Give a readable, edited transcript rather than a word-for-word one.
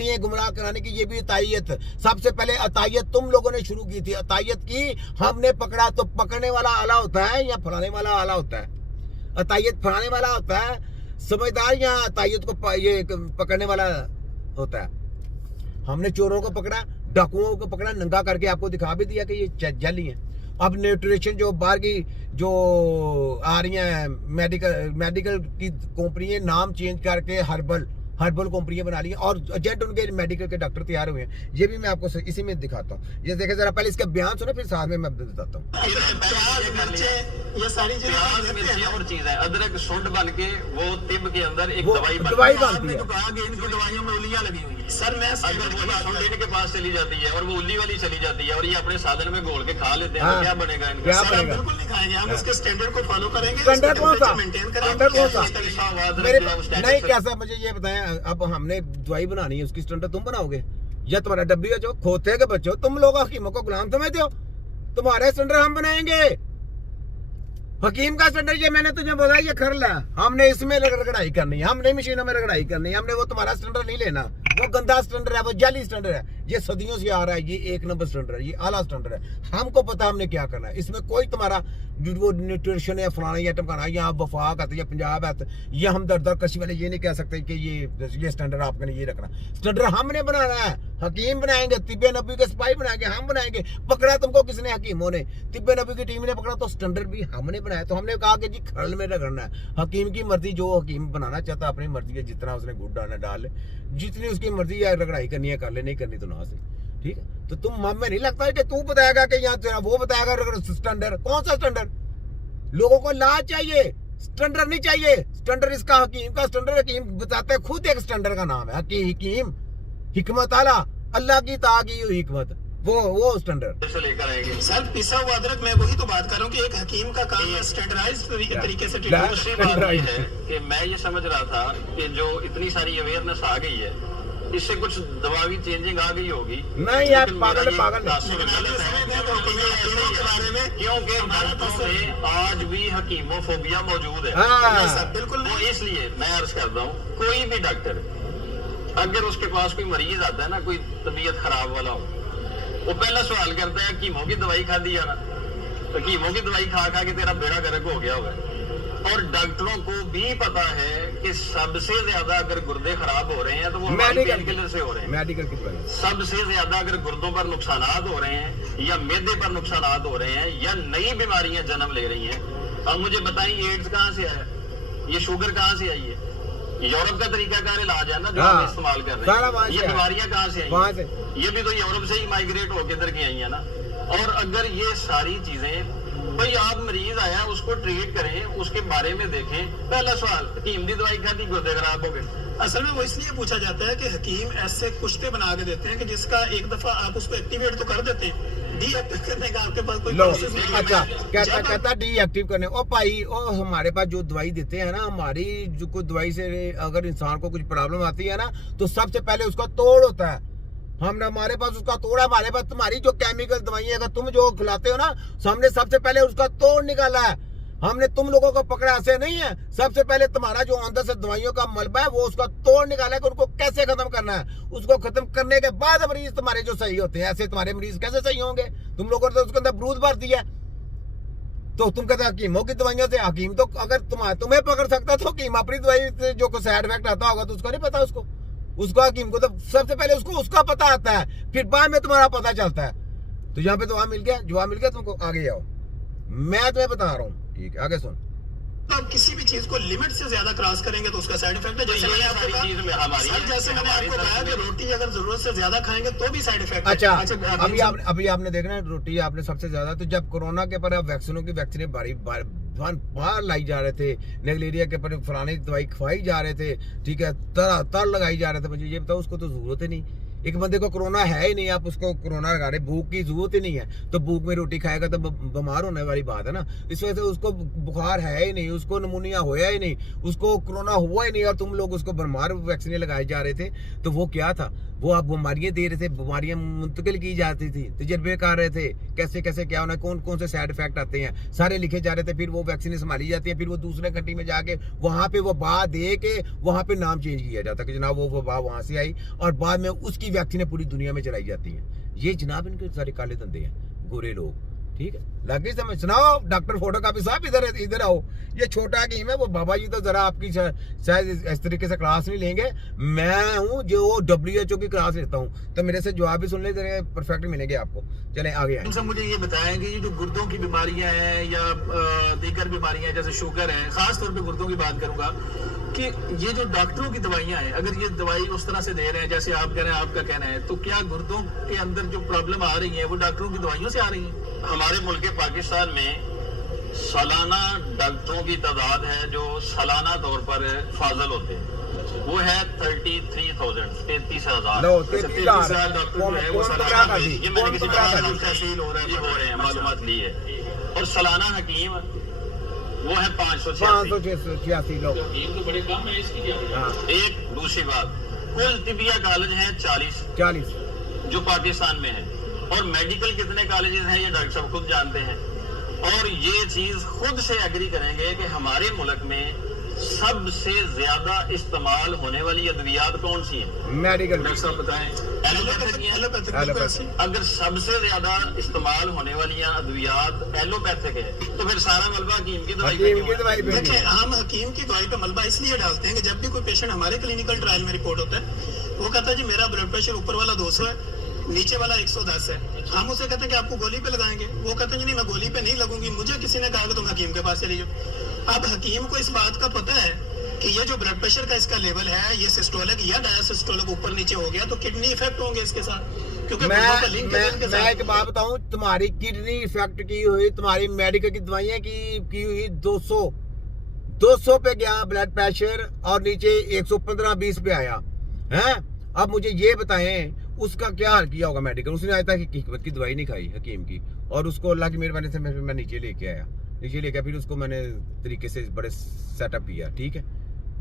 ये गुमराह कराने की, ये भी अतायत। सबसे पहले अतायत तुम लोगों ने शुरू की थी। अतायत की हमने पकड़ा तो पकड़ने वाला आला होता है या फलाने वाला आला होता है? अतायत फलाने वाला होता है समझदार, या अतायत को ये पकड़ने वाला होता है? हमने चोरों को पकड़ा, डाकुओं को पकड़ा, नंगा करके आपको दिखा भी दिया कि ये जाली है। अब न्यूट्रिशन जो बाहर की जो आ रही हैं मेडिकल की कंपनी नाम चेंज करके हर्बल कंपनियां बना ली हैं और एजेंट उनके मेडिकल के डॉक्टर तैयार हुए हैं। ये भी मैं आपको इसी में दिखाता हूँ। ये देखें जरा, पहले इसका बयान सुने फिर साथ में मैं बताता हूँ। ये सारी चीजें और चीज है। अदरक सुंड बन के वो तिब के अंदर एक दवाई बनती है। इनकी दवाइयों में उल्लियां लगी हुई है सर। मैं अगर वो सुंड इनके पास चली जाती है और वो उल्ली वाली चली जाती है और ये अपने सादन में घोल के खा लेते हैं, तो क्या बनेगा इनका? क्या बनेगा? बिल्कुल नहीं खाएंगे हम। उसके स्टैंडर्ड को फॉलो करेंगे। स्टैंडर्ड कौन सा? मेंटेन स्टैंडर्ड कौन सा? मेरे नहीं, कैसा? मुझे ये बताएं, अब हमने दवाई बनानी है, उसकी स्टैंडर्ड तुम बनाओगे या तुम्हारा डब्बी है जो खोते के बच्चों? तुम लोग हकीमों को गुलाम समझते हो? तुम्हारे स्टैंडर्ड हम बनाएंगे। हकीम का स्टैंडर्ड ये मैंने तुझे बोला, ये कर ला। हमने इसमें रगड़ाई करनी है, हमने मशीनों में रगड़ाई करनी है। हमने वो तुम्हारा स्टैंडर्ड नहीं लेना। वो गंदा स्टैंडर्ड है, वो जाली स्टैंडर्ड है। ये सदियों से आ रहा है, ये एक नंबर स्टैंडर्ड है, ये आला स्टैंडर्ड है। हमको पता हमने क्या करना है। इसमें कोई तुम्हारा वो न्यूट्रिशन या फलाना आइटम खाना या वफाक है या पंजाब है या हम दर कशी वाले ये नहीं कह सकते कि ये स्टैंडर्ड आपने ये रखना। स्टैंडर्ड हमने बनाना है, हकीम बनाएंगे, तिब्बे नबी के सिपाही बनाएंगे, हम बनाएंगे। पकड़ा तुमको किसने? हकीमों ने। तिब्बे नबी की टीम ने पकड़ा तो स्टैंडर्ड भी हमने बनाया। तो हमने कहा कि जी खरल में रगड़ना है। हकीम की मर्जी, जो हकीम बनाना चाहता अपनी मर्जी है, जितना उसने गुड़ डालना डाल ले, जितनी उसकी मर्जी है रगड़ाई करनी है कर ले, नहीं करनी तो ना से। ठीक है, तो तुम हमें नहीं लगता है कि तू बताएगा कि यहाँ तेरा वो बताएगा स्टैंडर्ड? कौन सा स्टैंडर्ड? लोगों को ला चाहिए, स्टैंडर्ड नहीं चाहिए। स्टैंडर्ड इसका हकीम का स्टैंडर्ड, हकीम बताते हैं खुद एक स्टैंडर्ड का नाम है हकीम, हिकमत आला, अल्लाह की ताकी हुई हिकमत, वो स्टैंडर्ड से लेकर आएंगे सर। पिसा हुआ अदरक, मैं वही तो बात कर रहा हूँ कि एक हकीम का काम है स्टैंडर्डाइज्ड तरीके से। दूसरी बात ये है कि मैं ये समझ रहा था कि जो इतनी सारी अवेयरनेस आ गई है, इससे कुछ दवा भी चेंजिंग आ गई होगी। नहीं यार, पागल क्योंकि भारत में आज भी हकीमोफोबिया मौजूद है। बिल्कुल। वो इसलिए मैं अर्ज करता हूँ, कोई भी डॉक्टर अगर उसके पास कोई मरीज आता है ना, कोई तबीयत खराब वाला हो, वो पहला सवाल करता है हकीमों की दवाई खा दी है ना? हकीमों की दवाई खा के तेरा बेड़ा गर्क हो गया होगा। और डॉक्टरों को भी पता है कि सबसे ज्यादा अगर गुर्दे खराब हो रहे हैं तो वो पेन किलर से हो रहे हैं। मेडिकल की दवाई सबसे ज्यादा अगर गुर्दों पर नुकसान हो रहे हैं या मैदे पर नुकसान हो रहे हैं या नई बीमारियां जन्म ले रही हैं। अब मुझे बताइए, एड्स कहाँ से आया? ये शुगर कहाँ से आई है? यूरोप का तरीकाकार इलाज है ना जो हम इस्तेमाल कर रहे हैं। ये बीमारियां कहाँ से आई? ये भी तो यूरोप से ही माइग्रेट होकर इधर की आई है ना। और अगर ये सारी चीजें, भाई आप मरीज आया उसको ट्रीट करें, उसके बारे में देखें। पहला सवाल, हकीम की दवाई खाती गुर्दे खराब हो गए। असल में वो इसलिए पूछा जाता है कि हकीम ऐसे कुश्ते बना के देते हैं कि जिसका एक दफा आप उसको एक्टिवेट तो कर देते हैं, डीएक्टिव करने का आपके पास कोई प्रोसेस नहीं है। अच्छा, कहता डीएक्टिव करने। ओ भाई, ओ हमारे पास जो दवाई देते हैं ना, हमारी जो कोई दवाई से अगर इंसान को कुछ प्रॉब्लम आती है ना, तो सबसे पहले उसका तोड़ होता है। हमारे पास उसका तोड़ है। हमारे पास तुम्हारी जो केमिकल दवाइयां अगर तुम जो खिलाते हो ना, हमने सबसे पहले उसका तोड़ निकाला है। हमने तुम लोगों को पकड़ा ऐसे नहीं है। सबसे पहले तुम्हारा जो अंदर से दवाइयों का मलबा है, वो उसका तोड़ निकाला कि उनको कैसे खत्म करना है। उसको खत्म करने के बाद मरीज तुम्हारे जो सही होते हैं। ऐसे तुम्हारे मरीज कैसे सही होंगे? तुम लोगों ने तो उसके अंदर ब्रूद भर दिया। तो तुम कहते हकीमों की दवाइयों से, हकीम तो अगर तुम्हें पकड़ सकता तो हकीम अपनी दवाई से जो कोई साइड इफेक्ट आता होगा तो उसको नहीं पता। उसको हकीम को तो सबसे पहले उसका पता आता है, फिर बाद में तुम्हारा पता चलता है। तो यहाँ पे जवाब मिल गया तुमको, आगे आओ, मैं तुम्हें बता रहा हूँ। ठीक है, आगे सुन। आप किसी भी चीज को लिमिट से ज्यादा क्रॉस करेंगे तो उसका साइड इफेक्ट है। जैसे मैंने आपको कहा कि रोटी अगर जरूरत से ज्यादा खाएंगे तो भी साइड इफेक्ट। अच्छा, अभी आपने देखना रोटी आपने सबसे ज्यादा, तो जब कोरोना के पर वैक्सीनों की वैक्सीनें बाहर लाई जा रहे थे, नेगलेरिया के पर फलानी दवाई खवाई जा रहे थे, ठीक है, तर लगाई जा रहे थे। मुझे ये बताओ, उसको तो जरूरत ही नहीं। एक बंदे को कोरोना है ही नहीं, आप उसको कोरोना लगा रहे, भूख की जरूरत ही नहीं है, तो भूख में रोटी खाएगा तो बीमार होने वाली बात है ना। इस वजह से उसको बुखार है ही नहीं, उसको नमूनिया होया ही नहीं, उसको कोरोना हुआ ही नहीं, और तुम लोग उसको बीमार वैक्सीन लगाए जा रहे थे। तो वो क्या था? वो आप बीमारियां दे रहे थे, बीमारियां मुंतकिल की जाती थी, तजर्बे कर रहे थे कैसे कैसे क्या होना, कौन कौन से साइड इफेक्ट आते हैं, सारे लिखे जा रहे थे। फिर वो वैक्सीन संभाली जाती है, फिर वो दूसरे कंट्री में जाके वहां पे वो बात दे के वहां पे नाम चेंज किया जाता है कि जनाब वो वबा वहां से आई और बाद में उसकी वैक्सीनें पूरी दुनिया में चलाई जाती हैं। ये जनाब इनके सारे काले धंधे हैं, गोरे लोग। ठीक है, लगी समझ? सुनाओ डॉक्टर फोटो कॉपी साहब, इधर आओ। ये छोटा हकीम है, वो बाबा जी तो जरा आपकी शायद इस तरीके से क्लास नहीं लेंगे। मैं हूँ जो WHO की क्लास लेता हूँ, तो मेरे से जवाब भी सुन ले, परफेक्ट मिलेंगे आपको। चलें आगे आए। मुझे ये बताएं कि ये जो गुर्दों की बीमारियां हैं या दीगर बीमारियां जैसे शुगर है, खास तौर पे गुर्दों की बात करूंगा, कि ये जो डॉक्टरों की दवाइयां हैं, अगर ये दवाई उस तरह से दे रहे हैं जैसे आप कह रहे हैं, आपका कहना है, तो क्या गुर्दों के अंदर जो प्रॉब्लम आ रही है वो डॉक्टरों की दवाइयों से आ रही है? हमारे मुल्क पाकिस्तान में सालाना डॉक्टरों की तादाद है जो सालाना तौर पर फाजल होते हैं, वो है 33,000 लो 33,000 डॉक्टर जो है वो सालाना, ये मैंने किसी तहसील हो रहा है, ये हो रहे हैं, मालूमात ली है। और सालाना हकीम वो है 586 लोग। तो बड़े कम है इसकी क्या? हाँ। एक दूसरी बात, कुल तिबिया कॉलेज हैं 40 जो पाकिस्तान में है, और मेडिकल कितने कॉलेजेस हैं ये डॉक्टर साहब खुद जानते हैं। और ये चीज खुद से एग्री करेंगे कि हमारे मुल्क में सबसे ज्यादा इस्तेमाल होने वाली अद्वियात कौन सी हैं? मेडिकल। डॉक्टर साहब बताएं। एलोपैथिक। अगर सबसे ज्यादा इस्तेमाल होने वाली अद्वियात एलोपैथिक है, तो फिर सारा मलबा हकीम की दवाई पे देखिए, हम हकीम की दवाई पे मलबा इसलिए डालते हैं कि जब भी कोई पेशेंट हमारे क्लिनिकल ट्रायल में रिपोर्ट होता है, वो कहता है जी मेरा ब्लड प्रेशर ऊपर वाला 200 है, नीचे वाला 110 है। हम उसे कहते हैं कि आपको गोली पे लगाएंगे, वो कहते हैं जी नहीं मैं गोली पे नहीं लगूंगी, मुझे किसी ने कहा कि तुम हकीम के पास चली जाओ। अब हकीम को इस बात का पता है कि ये जो ब्लड प्रेशर का इसका लेवल है, ये सिस्टोलिक या डायसिस्टोलिक ऊपर नीचे हो गया तो किडनी इफेक्ट होंगे इसके साथ, क्योंकि मैं एक बात बताऊं, तुम्हारी किडनी इफेक्ट की हुई, तुम्हारी मेडिकल की दवाइयां की हुई 200 पे गया ब्लड प्रेशर और नीचे 115-20 पे आया है। अब मुझे ये बताएं उसका क्या हाल किया होगा मेडिकल? उसने आज तक हिकमत की दवाई नहीं खाई हकीम की, और उसको अल्लाह की मेहरबानी से मैं नीचे लेके आया, फिर उसको मैंने तरीके से बड़े सेटअप किया। ठीक है,